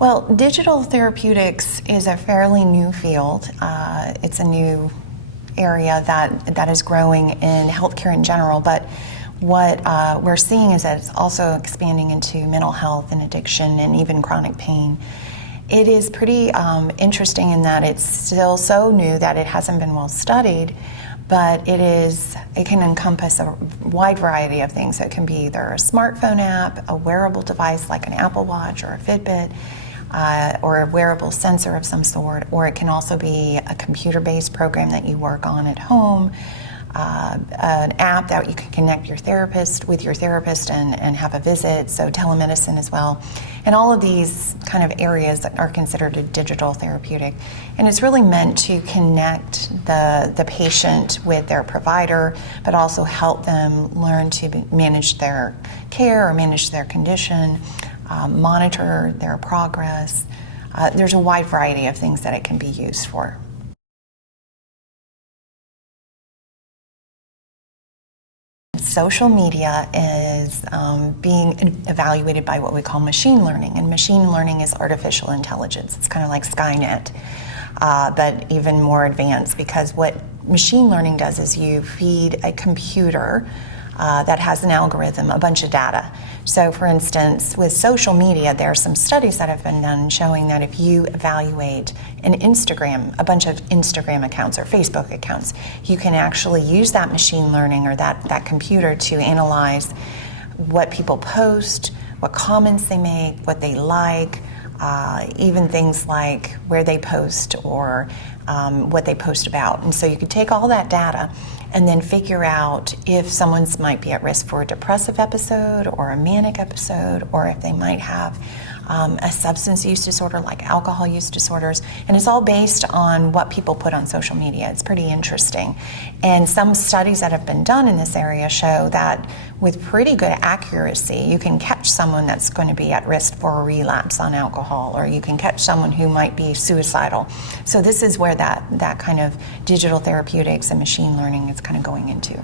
Well, digital therapeutics is a fairly new field. It's a new area that is growing in healthcare in general, but what we're seeing is that it's also expanding into mental health and addiction and even chronic pain. It is pretty interesting in that it's still so new that it hasn't been well studied, but it can encompass a wide variety of things. It can be either a smartphone app, a wearable device like an Apple Watch or a Fitbit, or a wearable sensor of some sort, or it can also be a computer-based program that you work on at home, an app that you can connect with your therapist and have a visit, so telemedicine as well. And all of these kind of areas that are considered a digital therapeutic. And it's really meant to connect the patient with their provider, but also help them learn to manage their care or manage their condition, monitor their progress. There's a wide variety of things that it can be used for. Social media is being evaluated by what we call machine learning, and machine learning is artificial intelligence. It's kind of like Skynet, but even more advanced, because what machine learning does is you feed a computer that has an algorithm a bunch of data. So for instance, with social media, there are some studies that have been done showing that if you evaluate a bunch of Instagram accounts or Facebook accounts, you can actually use that machine learning or that computer to analyze what people post, what comments they make, what they like, even things like where they post or what they post about. And so you could take all that data and then figure out if someone might be at risk for a depressive episode or a manic episode, or if they might have a substance use disorder like alcohol use disorders. And it's all based on what people put on social media. It's pretty interesting. And some studies that have been done in this area show that with pretty good accuracy, you can catch someone that's going to be at risk for a relapse on alcohol, or you can catch someone who might be suicidal. So this is where that kind of digital therapeutics and machine learning is kind of going into.